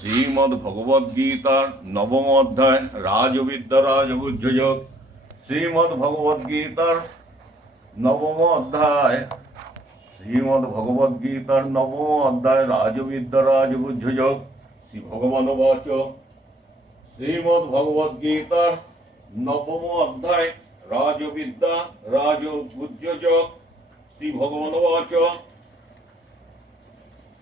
শ্রীমদ্ ভগবদ গীতার নবম অধ্যায় রাজবিদ্যা রাজগুজ্জযোগ শ্রীমদ্ ভগবদ গীতার নবম অধ্যায় শ্রীমদ্ ভগবদ গীতার নবম অধ্যায় রাজবিদ্যা রাজগুজ্জযোগ শ্রী ভগবান বাচ শ্রীমদ্ ভগবদ গীতার নবম অধ্যায় রাজবিদ্যা রাজগুজ্জযোগ শ্রী ভগবান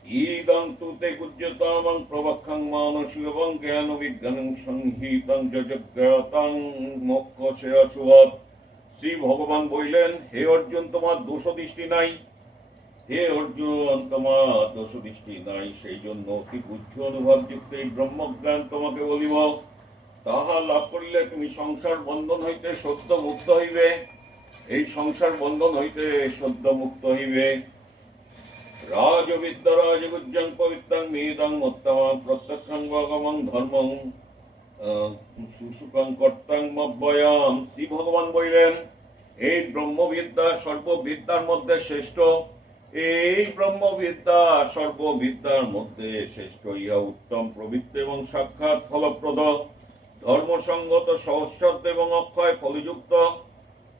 বাচ ঈদং তু তে গুজ্জতামং প্রবক্ষং মানসীয়বং জ্ঞান বিজ্ঞানং সংহিতং যজ্ঞাতং মোক্ষসে অশুভত শ্রী ভগবান বললেন হে অর্জুন তোমার দোষ দৃষ্টি নাই হে অর্জুন তোমার দোষ দৃষ্টি নাই সেই জন্য অতি গুচ্ছ অনুভব যুক্ত এই ব্রহ্মজ্ঞান তোমাকে বলিব। তাহা লাভ করিলে তুমি সংসার বন্ধন হইতে সত্য মুক্ত হইবে। এই সংসার বন্ধন হইতে সত্য মুক্ত হইবে। রাজবিদ্যা রাজগুজ্জং পবিত্রং মেদং উত্তমং প্রত্যক্ষং ভগবং ধর্মং সুসুখং কর্তাং মব্বয়াম শ্রী ভগবান বললেন এই ব্রহ্মবিদ্যা সর্ববিদ্যার মধ্যে শ্রেষ্ঠ এই ব্রহ্মবিদ্যা সর্ববিদ্যার মধ্যে শ্রেষ্ঠ। ইহা উত্তম পবিত্র এবং সাক্ষাৎ ফলপ্রদ। ধর্মসঙ্গত সহস্রত এবং অক্ষয় ফলযুক্ত।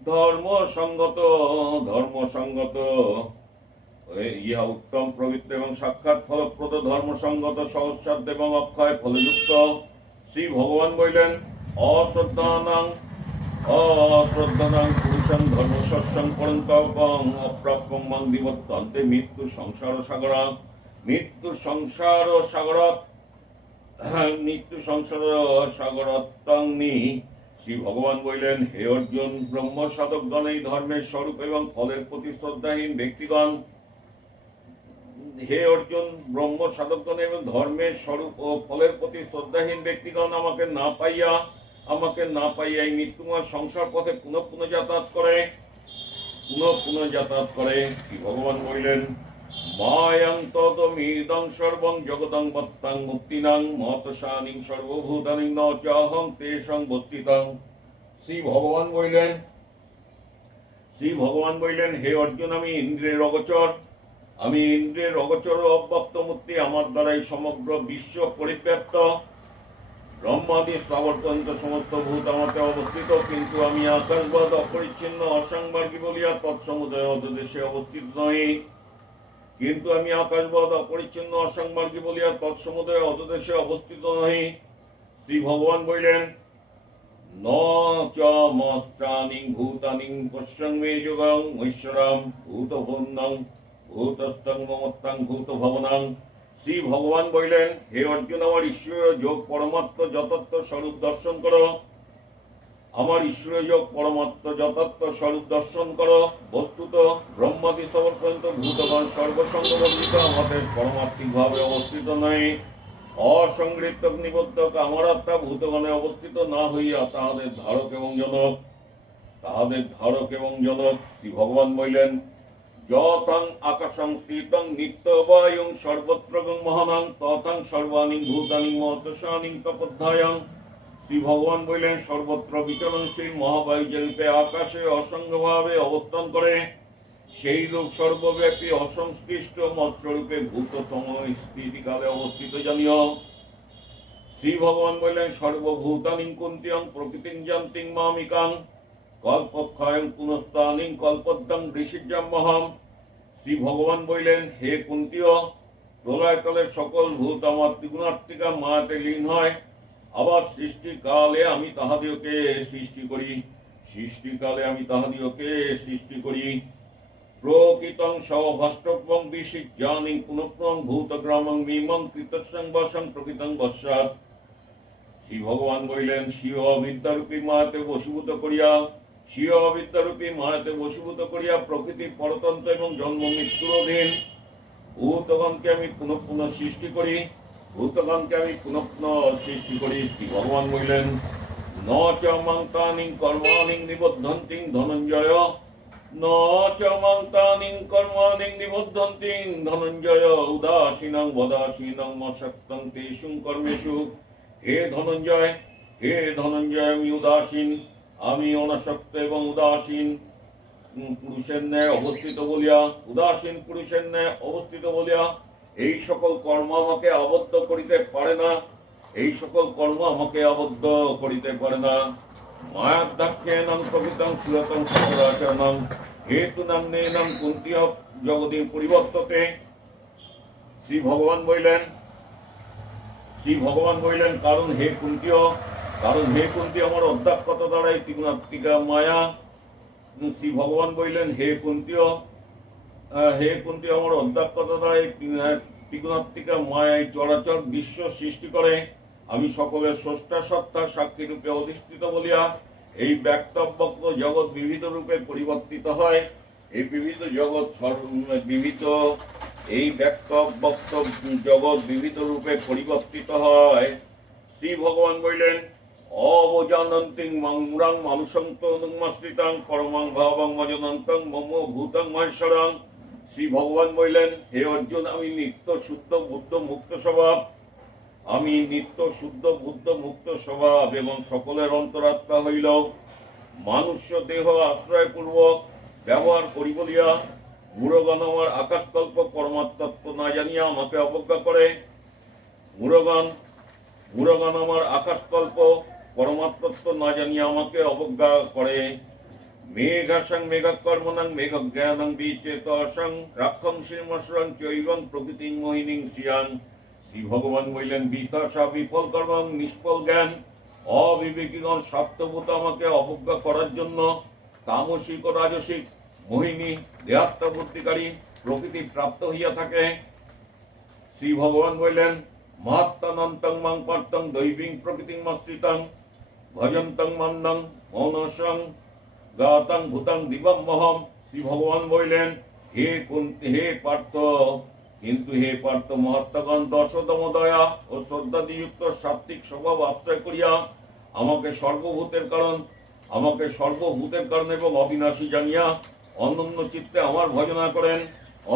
ধর্মসঙ্গত ধর্মসঙ্গত। ইহা উত্তম পবিত্র এবং সাক্ষাৎ ফলপ্রদ ধর্মসঙ্গত সহস্রাদ এবং অক্ষয় ফলযুক্ত। শ্রী ভগবান বললেন, অশ্রদ্ধানাং অশ্রদ্ধানাং পুরুষং ধর্মশস্যং পরন্তপং অপ্রাপ্যং মাং দিবত্তন্তে মৃত্যু সংসার সাগরা মৃত্যু সংসার সাগরত মৃত্যু সংসার সাগরত্তাংনি শ্রী ভগবান বললেন, হে অর্জুন ব্রহ্ম সাধকগণ এই ধর্মের স্বরূপ এবং ফলের প্রতি শ্রদ্ধাহীন ব্যক্তিগণ হে অর্জুন, ব্রহ্ম সাধকগণ এবং ধর্মের স্বরূপ ও ফলের প্রতি শ্রদ্ধাহীন ব্যক্তিগণ আমাকে না পাইয়া, আমাকে না পাইয়া এই মৃত্যুময় সংসার পথে পুনঃ পুনঃ যাতায়াত করে। পুনঃ পুনঃ যাতায়াত করে শ্রী ভগবান বললেন? মায়াং তদমিদং সর্বং জগদং মত্তাং মুক্তিনাং মতসানিং সর্বভূতানিং ন চাহং তেষং বস্তিতাং। শ্রী ভগবান বললেন, শ্রী ভগবান বললেন, হে অর্জুন, আমি ইন্দ্রের অগচর। আমি ইন্দ্রের অগচর অব্যক্ত মূর্তি আমার দ্বারাই সমগ্র বিশ্ব পরিব্যাপ্ত। ব্রহ্মাদি স্থাবর সমস্ত ভূত আমাতে অবস্থিত, কিন্তু আমি আকাশবাদ অপরিচ্ছিন্ন অসাংবার্গী বলিয়া তৎসমুদয় অধদেশে অবস্থিত নই কিন্তু আমি আকাশবাদ, অপরিচ্ছিন্ন অসাংবার্গী বলিয়া তৎসমুদয় অধদেশে অবস্থিত নহি। শ্রী ভগবান বললেন, ন চ মস্তানিং ভূতানিং পশ্যং মে যোগং ঐশ্বরাম ভূত ভন্নং ভূতস্তং মমত্তাং ভূত ভবনাং শ্রী ভগবান বললেন, হে অর্জুন, আমার যোগ পরমাত্ম যতত্ব স্বরূপ দর্শন আমার যোগ পরমাত্ম যথার্থ স্বরূপ দর্শন বস্তুত আমাদের পরমাত্মিক ভাবে অবস্থিত নয় অসংগৃহীত নিবদ্ধ আমার আত্মা ভূতগণে অবস্থিত না হইয়া তাহাদের ধারক এবং জনক। তাহাদের ধারক এবং জনক, শ্রী ভগবান বললেন যতং আকাশং স্থিতং নিত্য বায়ুং সর্বত্র মহানাং ততং সর্বাণী ভূতানি মহতসানি তপধ্যায়ং। শ্রী ভগবান বললেন, সর্বত্র বিচরণশীল মহাবায়ু যে রূপে আকাশে অসংগভাবে অবস্থান করে। সেই রূপ সর্বব্যাপী অসংশ্লিষ্ট মৎস্বরূপে ভূত সময় স্থিতিকালে অবস্থিত, জানিও। শ্রী ভগবান বললেন, সর্বভূতানিং কুন্তিয়াং প্রকৃতিং জান্তিং মামিকাং। কল্পক্ষয়ং পুনস্তানিং কল্পদ্যং শ্রী ভগবান বললেন, হে কুন্তীয় সকল ভূত আমার ত্রিগুণাত্মিকা মায়াতে লীন হয়। আবার সৃষ্টিকালে আমি তাহাদিওকে সৃষ্টি করি। সৃষ্টিকালে আমি তাহাদিওকে সৃষ্টি করি। প্রকৃতং সভষ্টং বিশিজ্ঞানিং পুনঃ ভূতগ্রামং মিমং কৃতসং বসং প্রকৃতং বস্যাৎ শ্রী ভগবান বললেন স্বীয় অবিদ্যারূপী মাতে বশীভূত করিয়া স্বীয় অবিদ্যারূপী মায়াতে বশীভূত করিয়া প্রকৃতি পরতন্ত্র এবং জন্ম মৃত্যুর অধীন ভূতগণকে আমি পুনঃ পুনঃ সৃষ্টি করি, ভূতগণকে আমি পুনঃ পুনঃ সৃষ্টি করি, শ্রী ভগবান বললেন, ন চ ধনঞ্জয়। ন চ মন্তানিং কর্মানিং নিবদ্ধন্তিং ধনঞ্জয়। উদাসীনং বদাসীনং কর্মেষু। হে ধনঞ্জয় হে ধনঞ্জয়, আমি উদাসীন। আমি অনাসক্ত এবং উদাসীন পুরুষের ন্যায় অবস্থিত বলিয়া, উদাসীন পুরুষের ন্যায় অবস্থিত বলিয়া, এই সকল কর্ম আমাকে আবদ্ধ করিতে পারে না। এই সকল কর্ম আমাকে আবদ্ধ করিতে পারে না। মায়াদাক্ষেনং প্রকৃতং সুরতং সদরাচরণং হেতু নাম নেনং কুন্তীয় জগদীর পরিবর্ততে। শ্রী ভগবান বললেন, শ্রী ভগবান বললেন, কারণ হে কুন্তীয় কারণ হে কুন্তি আমার অধ্যাত্মতা দ্বারাই ত্রিগুণাত্মিকা মায়া। শ্রী ভগবান বললেন, হে কুন্তীয় হে কুন্তি আমার অধ্যাত্মতা দ্বারাই ত্রিগুণাত্মিকা মায়ায় চরাচর বিশ্ব সৃষ্টি করে। আমি সকলের স্রষ্টা, সত্তা, সাক্ষী রূপে অধিষ্ঠিত বলিয়া এই ব্যক্তব্যক্ত জগৎ বিবিধ রূপে পরিবর্তিত হয়। এই বিবিধ জগৎ বিবিধ, এই ব্যক্তব্যক্ত জগৎ বিবিধ রূপে পরিবর্তিত হয়। শ্রী ভগবান বললেন অবজানন্তিং মংরাং মানুষন্তমাশ্রিতাং পরমাং ভাবং মজনন্তং মম ভূতং মহেশ্বরং। শ্রী ভগবান বললেন, হে অর্জুন, আমি নিত্য শুদ্ধ বুদ্ধ মুক্ত স্বভাব। আমি নিত্য শুদ্ধ বুদ্ধ মুক্ত স্বভাব এবং সকলের অন্তরাত্মা হইল। মানুষ্য দেহ আশ্রয় পূর্বক ব্যবহার করি বলিয়া মুরগণ আমার আকাশকল্প পরমাত্মত্ব না জানিয়া আমাকে অবজ্ঞা করে। মুরগণ মুরগণ আমার আকাশকল্প পরমাত্মত্ব না জানিয়া আমাকে অবজ্ঞা করে। মেঘাসং মেঘকর্মণং মেঘ জ্ঞানং বিচেতসং রাক্ষং শ্রীমসরং চৈবং প্রকৃতিং মোহিনীং শ্রিয়াং। শ্রী ভগবান বললেন বিতসা বিফল কর্মং নিষ্ফল জ্ঞান। অবিবেকীগণ স্বার্থভূত আমাকে অবজ্ঞা করার জন্য তামসিক ও রাজসিক, মোহিনী, দেহাত্মবর্তিকারী প্রকৃতি প্রাপ্ত হইয়া থাকে। শ্রী ভগবান বললেন মহাত্মানন্তং মাং পার্থং দৈবিং প্রকৃতিং মস্তিতং ভজন্তং মন্দং মৌনসং গাতং ভূতং দিবম মহম শ্রী ভগবান বললেন হে হে পার্থ কিন্তু হে পার্থ মহাত্মাগণ দশতম দয়া ও শ্রদ্ধাদিযুক্ত সাত্বিক স্বভাব আশ্রয় করিয়া আমাকে সর্বভূতের কারণ, আমাকে সর্বভূতের কারণ এবং অবিনাশী জানিয়া অনন্য চিত্তে আমার ভজনা করেন,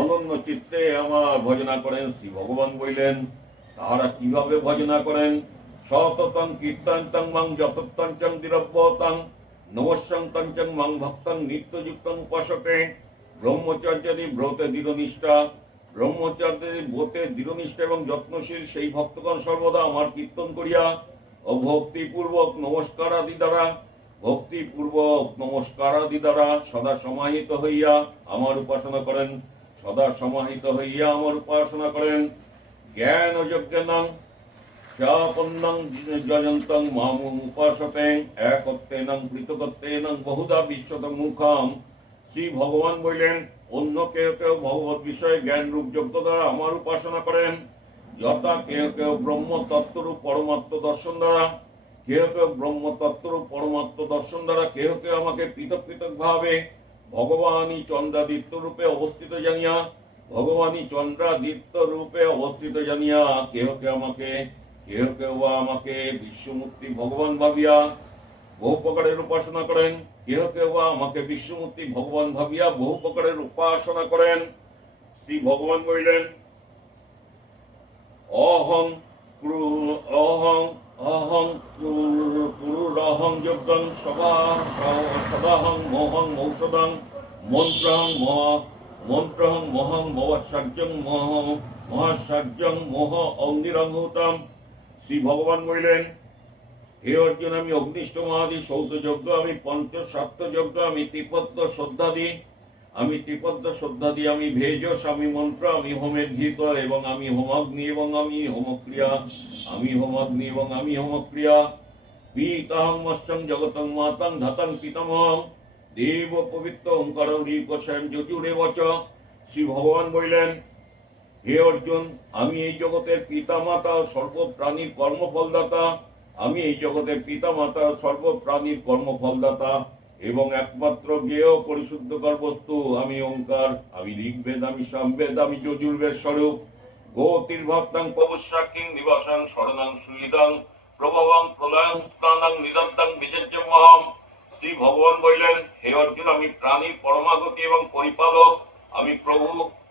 অনন্য চিত্তে আমার ভজনা করেন শ্রী ভগবান বললেন, তাহারা কীভাবে ভজনা করেন? সততং কীর্তন্তং মাং যতত্তঞ্চং দিরব্যতং নমস্যন্তঞ্চং মাং ভক্তং নিত্যযুক্তং উপাসকে ব্রহ্মচর্যাদি ব্রতে দৃঢ়নিষ্ঠা ব্রহ্মচর্যাদি ব্রতে দৃঢ়নিষ্ঠা এবং যত্নশীল সেই ভক্তগণ সর্বদা আমার কীর্তন করিয়া ও ভক্তিপূর্বক নমস্কার আদি দ্বারা, ভক্তিপূর্বক নমস্কার আদি দ্বারা সদা সমাহিত হইয়া আমার উপাসনা করেন। সদা সমাহিত হইয়া আমার উপাসনা করেন। জ্ঞান যজ্ঞানং কৃতকত্বেনং বহুধা বিশ্বত মুখম শ্রী ভগবান বললেন অন্য কেউ কেউ ভগবত বিষয়ে জ্ঞান রূপ যোগ্য দ্বারা আমার উপাসনা করেন যথা কেউ কেউ ব্রহ্ম তত্ত্বরূপ পরমাত্ম দর্শন দ্বারা কেউ কেউ ব্রহ্ম তত্ত্বরূপ পরমাত্ম দর্শন দ্বারা কেউ কেউ আমাকে পৃথক পৃথক ভাবে ভগবানই চন্দ্রাদিত্য রূপে অবস্থিত জানিয়া ভগবানই চন্দ্রাদিত্য রূপে অবস্থিত জানিয়া কেহ কেউ আমাকে কেহ কেউ বা আমাকে বিশ্বমূর্তি ভগবান ভাবিয়া বহু প্রকারের উপাসনা করেন। কেহ কেউ বা আমাকে বিশ্বমূর্তি ভগবান ভাবিয়া বহু প্রকারের উপাসনা করেন। শ্রী ভগবান বললেন, অহং অহং অহং ক্রুরহং যজ্ঞং সদা সদাহং মোহং মৌষধং মন্ত্রহং মহা, মন্ত্রহং মহং মহাসার্যং মহ মহাসার্যং মোহ অগ্নিরঙ্গতম শ্রী ভগবান বললেন, হে অর্জুন, আমি অগ্নিষ্ঠ মহাদি সৌত যজ্ঞ আমি পঞ্চসপ্ত যজ্ঞ আমি ত্রিপদ্য শ্রদ্ধাদি আমি ত্রিপদ্য শ্রদ্ধাদি আমি ভেজস, আমি মন্ত্র, আমি হোমের ঘিত এবং আমি হোমাগ্নি, এবং আমি হোমক্রিয়া, আমি হোমাগ্নি, এবং আমি হোমক্রিয়া। পিতাহং মৎস্যং জগতং মাতাং ধাতাং পিতামহং, দেব পবিত্র ওঙ্কার রিপস্বয়ং যজুরে বচ শ্রী ভগবান বললেন হে অর্জুন, আমি এই জগতের পিতা মাতা সর্বপ্রাণীর কর্মফলদাতা। আমি এই জগতের পিতা মাতা সর্বপ্রাণীর কর্মফলদাতা। এবং একমাত্র জ্ঞেয় পরিশুদ্ধকর বস্তু আমি ওঙ্কার। আমি ঋগ্বেদ আমি সামবেদ আমি যজুর্বেদ স্বরূপ। গৌতির ভক্তাং পবসাকিং নিবাসাং শরণাং সুইদাং প্রভবাং প্রলয়ং স্নানাং নিদন্তাং বিজজ্যমহম শ্রী ভগবান বললেন, হে অর্জুন, আমি প্রাণীর পরমাগতি এবং পরিপালক। আমি প্রভু,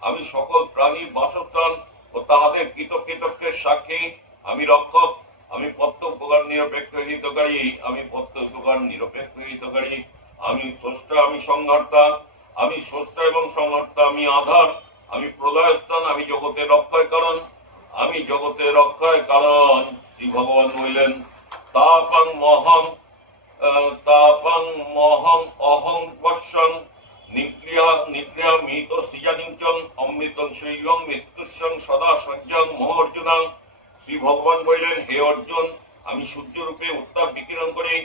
আমি সকল প্রাণীর বাসস্থান ও তাহাদের কৃতকৃতজ্ঞের সাক্ষী। আমি রক্ষক, আমি উপকার নিরপেক্ষ হিতকারী, আমি নিরপেক্ষ হিতকারী। আমি স্রষ্টা, আমি সংহর্তা, আমি স্রষ্টা এবং সংহর্তা, আমি আধার, আমি আমি রক্ষয় কারণ। আমি জগতের রক্ষয় কারণ, শ্রী ভগবান বললেন তাপং মহং তাপং মহং অহং বর্ষং নিক্রিয়া নিক্রিয়া মৃত সৃজানিঞ্চন অমৃতং শৈলং মৃত্যুসং সদা সজ্জং মোহ অর্জুনাং। শ্রী ভগবান বললেন, হে অর্জুন, আমি সূর্যরূপে উত্তাপ বিকিরণ করি,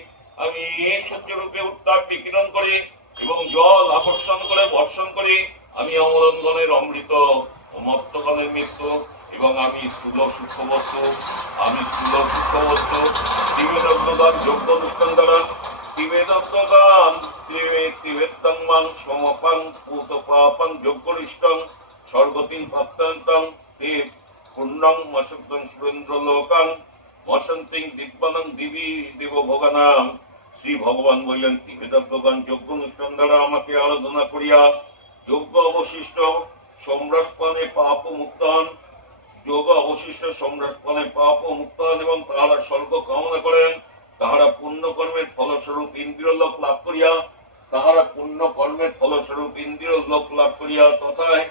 আমি সূর্যরূপে উত্তাপ বিকিরণ করি এবং জল আকর্ষণ করে, বর্ষণ করি, আমি অমরঙ্গনের অমৃত মত্তগণের মৃত্যু এবং আমি স্থূল সূক্ষ্ম বস্তু, আমি স্থূল সূক্ষ্ম বস্তু। ত্রিবেদজ্ঞদান যোগ্য অনুষ্ঠান দ্বারা ত্রিবেদজ্ঞদান আরাধনা করিয়া যোগ্য অবশিষ্ট সম্রাসপানে পাপ মুক্ত হন যোগ অবশিষ্ট সম্রাসপানে পাপ মুক্ত হন এবং তাহারা স্বর্গ কামনা করেন। তাহারা পুণ্য কর্মের ফলস্বরূপ ইন্দ্রিয় লাভ করিয়া তাহারা পুণ্য কর্মের ফলস্বরূপ ইন্দ্রিয় লোক লাভ করিয়া তথায়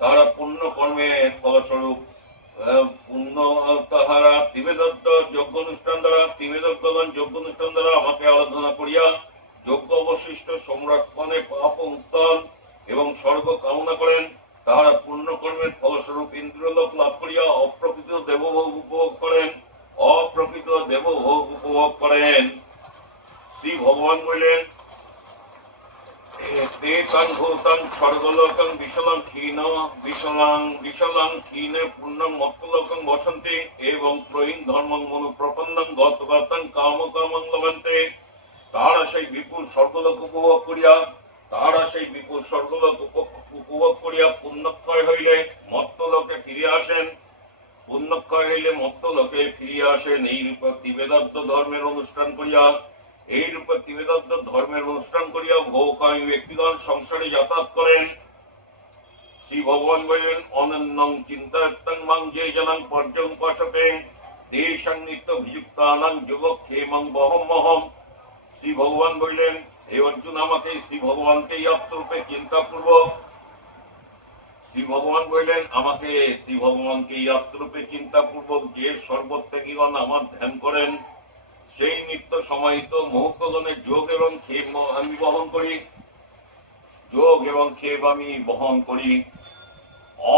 তাহারা পুণ্য কর্মের ফলস্বরূপ পুণ্য তাহারা ত্রিবেদত্ত যোগ্য অনুষ্ঠান দ্বারা, ত্রিবেদত্তগণ যোগ্য অনুষ্ঠান দ্বারা আমাকে আরাধনা করিয়া যোগ্য অবশিষ্ট পাপ হন এবং স্বর্গ কামনা করেন। তাহারা ফলস্বরূপ লাভ করিয়া অপ্রকৃত দেবভোগ উপভোগ করেন, অপ্রকৃত দেবভোগ উপভোগ করেন। শ্রী ভগবান বললেন ভূতাং স্বর্গলোকং বিশলাং ক্ষীণ বিশলাং বিশলাং ক্ষীণে পূর্ণং মত্তলোকং বসন্তে এবং ত্রয়ীং ধর্মং মনু প্রপন্নং গতগতং কাম কর্মং লভন্তে তাহারা সেই বিপুল স্বর্গলোক উপভোগ করিয়া তাহারা সেই বিপুল স্বর্গলোক উপ- উপভোগ করিয়া পুণ্যক্ষয় হইলে মত্তলোকে ফিরে আসেন পুণ্যক্ষয় হইলে মত্তলোকে ফিরিয়া আসেন এই রূপে তিবেদাব্দ ধর্মের অনুষ্ঠান করিয়া এই রূপে তিবেদাব্দ ধর্মের অনুষ্ঠান করিয়া ভৌকামী ব্যক্তিগণ সংসারে যাতায়াত করেন। শ্রী ভগবান বললেন, অনন্যং মাং যে জনং পর্যং পাশতে, দেশাং নিত্য ভিযুক্তানাং যোগক্ষেমং বহম মহম শ্রী ভগবান বললেন, হে অর্জুন, আমাকে শ্রী ভগবানকেই আত্মরূপে চিন্তাপূর্বক। শ্রী ভগবান বললেন, আমাকে শ্রী ভগবানকে আত্মরূপে যে সর্বত্যাগীগণ আমার ধ্যান করেন সেই নিত্য সমাহিত মুহূর্তগণের যোগ এবং ক্ষেপ আমি বহন করি। যোগ এবং ক্ষেপ আমি বহন করি।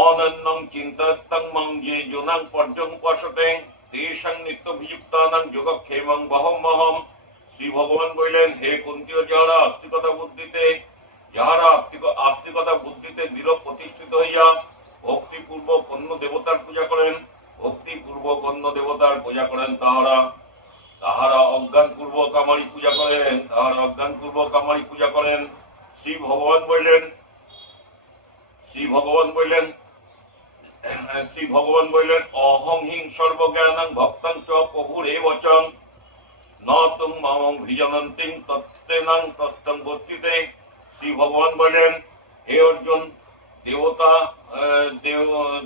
অনন্যং চিন্তাত্তং মং যে জোনাং পর্যং পশতে তেষাং নিত্য বিযুক্তানাং যোগক্ষেমং বহম মহম। শ্রী ভগবান বললেন হে কুন্তীয়, যাহারা আস্তিকতা বুদ্ধিতে, যাহারা আস্তিক আস্তিকতা বুদ্ধিতে দৃঢ় প্রতিষ্ঠিত হইয়া ভক্তিপূর্বক অন্য দেবতার পূজা করেন, ভক্তিপূর্বক অন্য দেবতার পূজা করেন তাহারা। তাহারা অজ্ঞান পূর্বক আমারই পূজা করেন, তাহারা অজ্ঞান পূর্বক আমারই পূজা করেন। শ্রী ভগবান বললেন, শ্রী ভগবান বললেন, শ্রী ভগবান বললেন, অহং হিং সর্বজ্ঞানং ভক্তাং চ প্রভুর এ বচন। ন তুম মামং ভিজনন্তিং তত্তেনাং তস্তং বস্তিতে। শ্রী ভগবান বললেন, হে অর্জুন দেবতা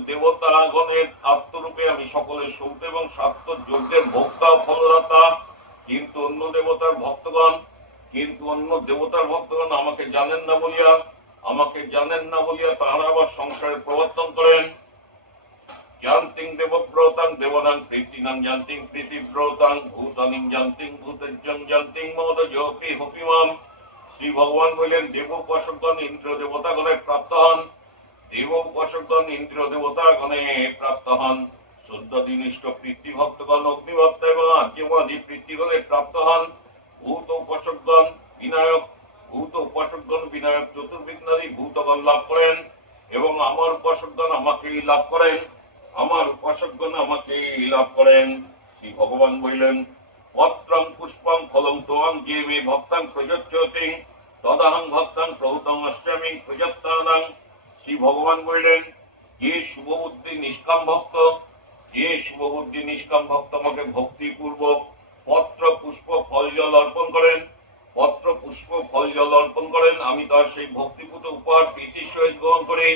দেবতাগণের আত্মরূপে আমি সকলের সৌত এবং স্বাস্থ্য, যজ্ঞের ভোক্তা, ফলদাতা, কিন্তু অন্য দেবতার ভক্তগণ, কিন্তু অন্য দেবতার ভক্তগণ আমাকে জানেন না বলিয়া, আমাকে জানেন না বলিয়া তাহারা আবার সংসারে প্রবর্তন করেন। জান্তিং দেবব্রতাং দেবনাং প্রীতিনাং জান্তিং প্রীতিব্রতাং ভূতানিং জান্তিং ভূতজ্জং জান্তিং মদযোপি হপিমাম শ্রী ভগবান বললেন দেব উপাসকগণ ইন্দ্র দেবতাগণে প্রাপ্ত হন দেব উপাসকগণ ইন্দ্র দেবতাগণে প্রাপ্ত হন। শুদ্ধদিনিষ্ঠ পিতৃভক্তগণ অগ্নিভক্ত এবং আর্যমাদি পিতৃগণে প্রাপ্ত হন। ভূত উপাসকগণ বিনায়ক, ভূত উপাসকগণ বিনায়ক চতুর্বিঘ্নাদি ভূতগণ লাভ করেন এবং আমার উপাসকগণ আমাকেই লাভ করেন। আমার উপাসকগণ আমাকেই লাভ করেন। শ্রী ভগবান বললেন, পত্রং পুষ্পং ফলং তোয়াং যে মে ভক্তাং প্রযচ্ছতি। তদাহং ভক্তাং প্রহুতং অষ্টমী প্রযত্তানাং। শ্রী ভগবান বললেন যে শুভবুদ্ধি নিষ্কাম ভক্ত যে শুভবুদ্ধি নিষ্কাম ভক্ত আমাকে ভক্তিপূর্বক পত্র, পুষ্প, ফল, জল অর্পণ করেন। পত্র, পুষ্প, ফল, জল অর্পণ করেন। আমি তার সেই ভক্তিপূত উপহার প্রীতির সহিত গ্রহণ করে।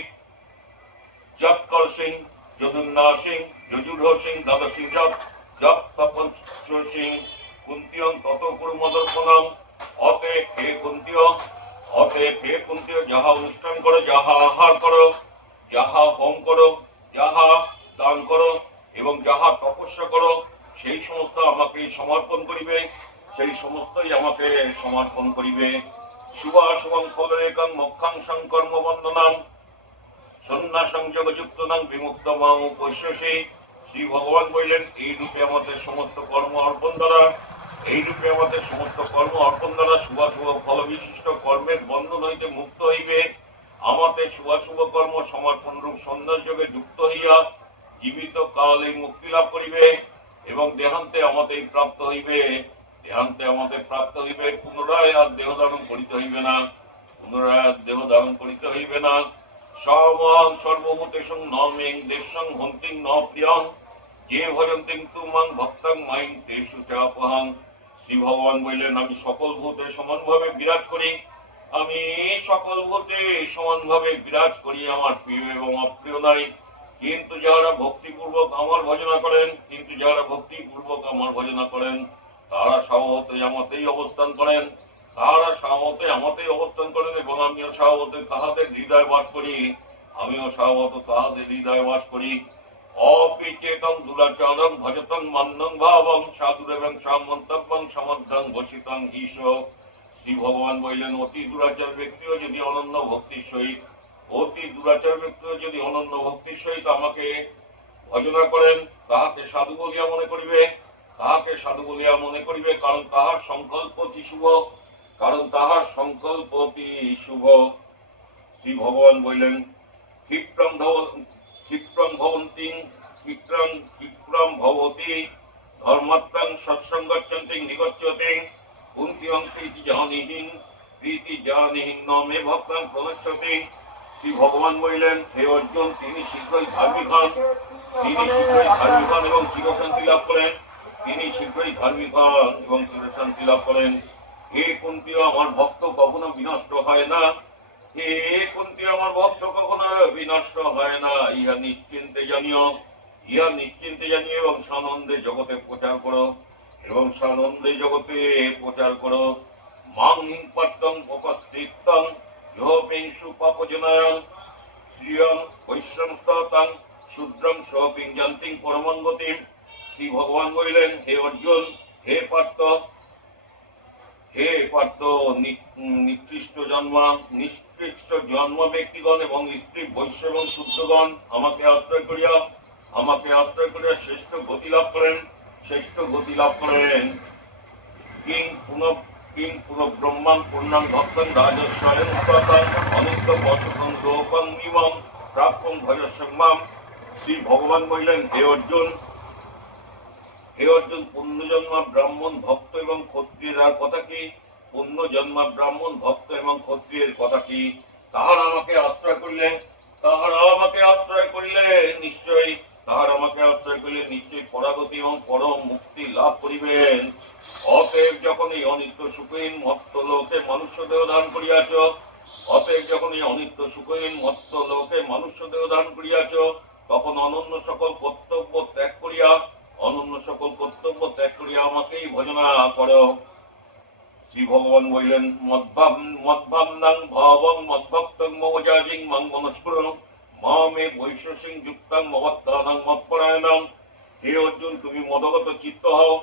যৎকর সিং যদুন্না সিং যজুধ সিং দাদা সিং জপ জপ তপন সিং, কুন্তিয়ং তত কুর্মদর্পণং অতএব হে কুন্তীয় অতএব হে কুন্তীয় যাহা অনুষ্ঠান করো, যাহা আহার করো, যাহা হোম করো, যাহা দান করো এবং যাহা তপস্যা করো, সেই সমস্ত আমাকে সমর্পণ করিবে, সেই সমস্তই আমাকে সমর্পণ করিবে। শুভাশুভং ফলেকাং মোক্ষাংশং কর্মবন্দনাং সন্ন্যাসং যোগযুক্ত নাং বিমুক্ত মাং উপস্যসী শ্রী ভগবান বললেন, এই রূপে আমাদের সমস্ত কর্ম অর্পণ দ্বারা এই রূপে আমাদের সমস্ত কর্ম অর্পণ দ্বারা শুভাশুভ ফল বিশিষ্ট কর্মের বন্ধন হইতে মুক্ত হইবে। আমাদের শুভাশুভ কর্ম সমর্পণ রূপ যোগে যুক্ত হইয়া জীবিত কাল মুক্তি লাভ করিবে এবং দেহান্তে আমাদের প্রাপ্ত হইবে। দেহান্তে আমাদের প্রাপ্ত হইবে, পুনরায় আর দেহ ধারণ করিতে হইবে না। পুনরায় আর দেহ ধারণ করিতে হইবে না। সর্বং সর্বভূতেষং ন মেং দেশং হন্তিং ন প্রিয়ং, যে ভজন্তিং তুমাং ভক্তাং মাইং তেষু চাপহাং। শ্রী ভগবান বললেন, আমি সকল ভূতে সমানভাবে বিরাজ করি। আমি সকল ভূতে সমানভাবে বিরাজ করি আমার প্রিয় এবং অপ্রিয় নাই কিন্তু যারা ভক্তিপূর্বক আমার ভজনা করেন, কিন্তু যারা ভক্তিপূর্বক আমার ভজনা করেন, তারা স্বভাবতই আমাতেই অবস্থান করেন। তাহারা স্বভাবতে আমাতেই অবস্থান করেন এবং আমিও স্বভাবতে তাহাদের হৃদয় বাস করি। আমিও স্বভাবত তাহাদের হৃদয় বাস করি। অপিচেতং দুরাচরং ভজতং মন্নং ভাবং সাধুরেবং সামন্তব্যং সমর্থং বসিতং ঈশ। শ্রী ভগবান বললেন, অতি দুরাচার ব্যক্তিও যদি অনন্য ভক্তির সহিত, অতি দুরাচার ব্যক্তিও যদি অনন্য ভক্তির সহিত আমাকে ভজনা করেন, তাহাকে সাধু বলিয়া মনে করিবে, তাহাকে সাধু বলিয়া মনে করিবে, কারণ তাহার সংকল্প অতি শুভ? কারণ তাহার সংকল্প অতি শুভ? শ্রী ভগবান বললেন ক্ষিপ্রম ক্ষিপ্রম ভবন্তি ক্ষিপ্রম ক্ষিপ্রম ভবতি ধর্মাত্মাং সৎসঙ্গচ্ছন্তি নিগচ্ছতে কুন্তিয়ং প্রীতি জানিহীন প্রীতি জানিহীন নমে ভক্তাং প্রণশ্যতে শ্রী ভগবান বললেন, হে অর্জুন, তিনি শীঘ্রই ধার্মিক হন। তিনি শীঘ্রই ধার্মিক হন এবং চিরশান্তি লাভ করেন। তিনি শীঘ্রই ধার্মিক হন এবং চিরশান্তি লাভ করেন। হে কুন্তীয়, আমার ভক্ত কখনো বিনষ্ট হয় না। হে কুন্তি আমার ভক্ত কখনো বিনষ্ট হয় না। ইহা নিশ্চিন্তে জানিও, ইহা নিশ্চিন্তে জানিও এবং সানন্দে জগতে প্রচার করো, এবং সানন্দে জগতে প্রচার করো। মাং হিং পত্তং উপস্থিতং ইহপেংসু পাপজনায়ং শ্রিয়ং বৈশ্রমস্তং শূদ্রং সপিং জান্তিং পরমঙ্গতিম। শ্রী ভগবান বলিলেন, হে অর্জুন, হে পার্থ হে পার্থ নিকৃষ্ট জন্ম নিকৃষ্ট জন্ম ব্যক্তিগণ এবং স্ত্রী বৈশ্য এবং শুদ্ধগণ আমাকে আশ্রয় করিয়া, আমাকে আশ্রয় করিয়া শ্রেষ্ঠ গতি লাভ করেন, শ্রেষ্ঠ গতি লাভ করেন। কিং পুনঃ কিং পুনঃ ব্রহ্মাং পূর্ণাং ভক্তং রাজস্বয়ং স্বতং অনিত্য বসতং দ্রৌপং ইমং প্রাপ্তং ভজস্যমাম শ্রী ভগবান বললেন, হে অর্জুন হে অর্জুন পুণ্যজন্মা ব্রাহ্মণ ভক্ত এবং ক্ষত্রিয়ের কথা কি? পুণ্যজন্মা ব্রাহ্মণ ভক্ত এবং ক্ষত্রিয়ের কথা কি? তাহারা আমাকে আশ্রয় করিলেন। তাহারা আমাকে আশ্রয় করিলে নিশ্চয়ই তাহারা আমাকে আশ্রয় করিলে নিশ্চয়ই পরাগতি এবং পরম মুক্তি লাভ করিবেন। অতএব যখন এই অনিত্য সুখহীন মত্ত লোকে মনুষ্য দেহ দান করিয়াছ, অতএব যখন এই অনিত্য সুখহীন মত্ত লোকে মনুষ্য দেহ দান করিয়াছ, তখন অনন্য সকল কর্তব্য ত্যাগ করিয়া অনন্য সকল কর্তব্য ত্যাগ করিয়া আমাকেই ভজনা করো। শ্রী ভগবান বললেন, মদ্ভাব মদ্ভাবনাং ভাবং মদ্ভক্তং মমজাজিং মং মনস্কুরং মমে বৈশ্বসিং যুক্তাং মমত্তানাং মৎপরায়ণাং হে অর্জুন, তুমি মদগত চিত্ত হও।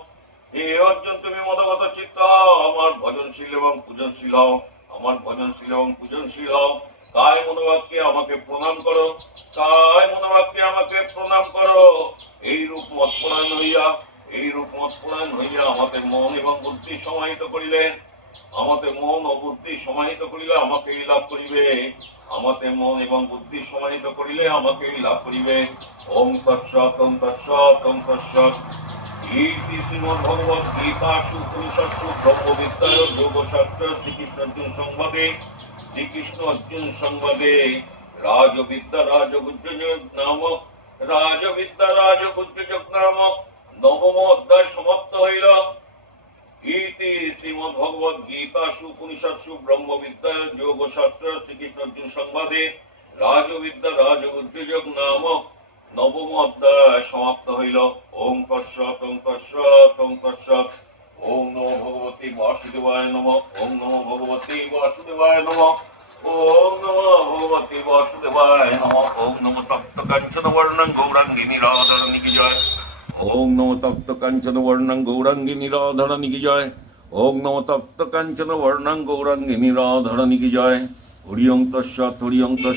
হে অর্জুন, তুমি মদগত চিত্ত হও। আমার ভজনশীল এবং পূজনশীল হও। আমার ভজনশীল এবং পূজনশীল হও। কায় মনোবাক্যে আমাকে প্রণাম করো। কায় মনোবাক্যে আমাকে প্রণাম করো। এই রূপ মৎপরায়ণ হইয়া এই রূপ মৎপরায়ণ হইয়া আমাদের মন এবং বুদ্ধি সমাহিত করিলেন আমাদের মন ও বুদ্ধি সমাহিত করিলে আমাকেই লাভ করিবে। আমাদের মন এবং বুদ্ধি সমাহিত করিলে আমাকেই লাভ করিবে। ওম শ্রীকৃষ্ণ অর্জুন সংবাদে। শ্রীকৃষ্ণ অর্জুন সংবাদে। রাজবিদ্যা রাজগুজ্জযোগ নামক রাজবিদ্যা রাজগুজ্জযোগ নামক নবম অধ্যায় সমাপ্ত হইল ইতি শ্রীমদ্ ভগবত গীতাসু উপনিষৎসু ব্রহ্মবিদ্যায় যোগশাস্ত্র শ্রীকৃষ্ণ সংবাদে রাজবিদ্যা রাজগুজ্জযোগ নামক নবম অধ্যায় সমাপ্ত হইল ওম তৎসৎ ওম তৎসৎ ওম তৎসৎ ওম নমো ভগবতী বাসুদেবায় নম ওম নমো ভগবতী বাসুদেবায় নম ওম নমো ভগবতে বাসুদেবায় নমঃ। ওম নমো তপ্ত কাঞ্চন বর্ণং গৌরাঙ্গিনী রাধারণী কি জয়। ওম নমো তপ্ত কাঞ্চন বর্ণং গৌরাঙ্গিনী রাধারণী কি জয়। ওম নমো তপ্ত কাঞ্চন বর্ণং গৌরাঙ্গিনী রাধারণী কি জয়। হরিয়ং তস্য হরিয়ং তস্য।